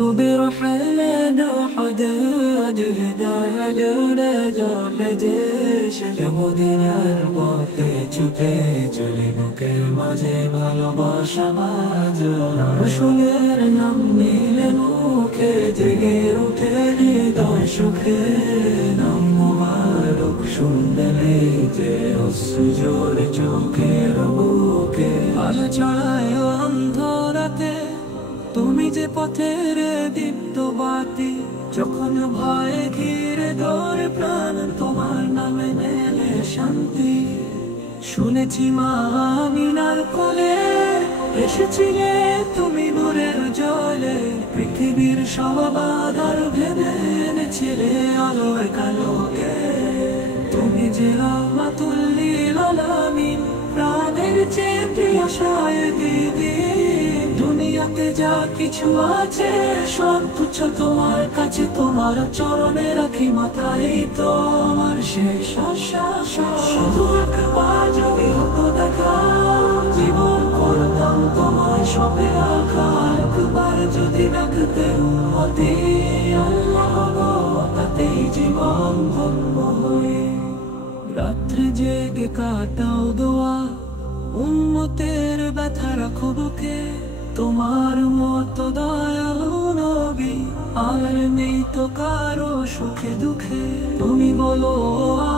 برحلنا حداد الهدايا لنا جلدش لمدينة البطة চুপে চলি বুকের মাঝে ভালোবাসা মাঝে রসুলের নাম নিলে মুখে জেগে উঠে হৃদয় সুখে নাম মুবারক শুনলে যে অশ্রু ঝরে চোখের বুকে আলো ছড়ায় অন্ধরাতে তুমি যে পথের দীপ্ত বাতি যখন ভয়ে ঘিরে ধরে প্রাণ তোমার নামে মেলে শান্তি শুনেছি মা আমিনার কোলে এসেছিলে তুমি নূরের জলে পৃথিবীর সব বাধার ভেঙে এনেছিলে আলোয় কালোকে তুমি যে রাহমাতুল লিল আলামিন প্রাণের চেয়ে প্রিয় দিদি দুনিয়াতে যা কিছু আছে সব তুচ্ছ তোমার কাছে তোমার চরণে রাখি মাথায় তো আমার শেষ আশ্বাস শুধু একবার যদি হতো দেখা জীবন করতাম তোমার সবে রাখা একবার যদি রাখতে উম্মতি আল্লাহ গো তাতেই জীবন ধন্য হয়ে রাত্রে জেগে কাটাও দোয়া উম্মতের ব্যথা রাখো বুকে তোমার মতো দয়ালু নবী আর নেই তো কারো সুখে দুঃখে তুমি বলো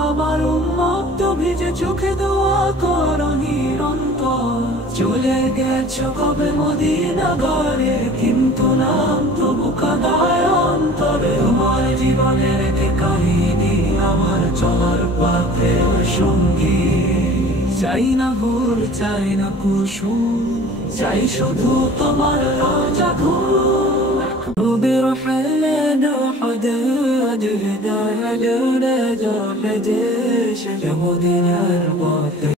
আমার উম্মত ভিজে চোখে দোয়া করো নিরন্তর চলে গেছো কবে মদিনা ঘরে কিন্তু নাম তবু কাঁদায় অন্তরে তোমার জীবনের কাহিনী আমার চলার পথে সঙ্গী চাই না ভুল চাই না কুসুম চাই শুধু তোমার রোজা ঘুম برحلنا حداد الهدايا لنا جلدش لمدينة البطة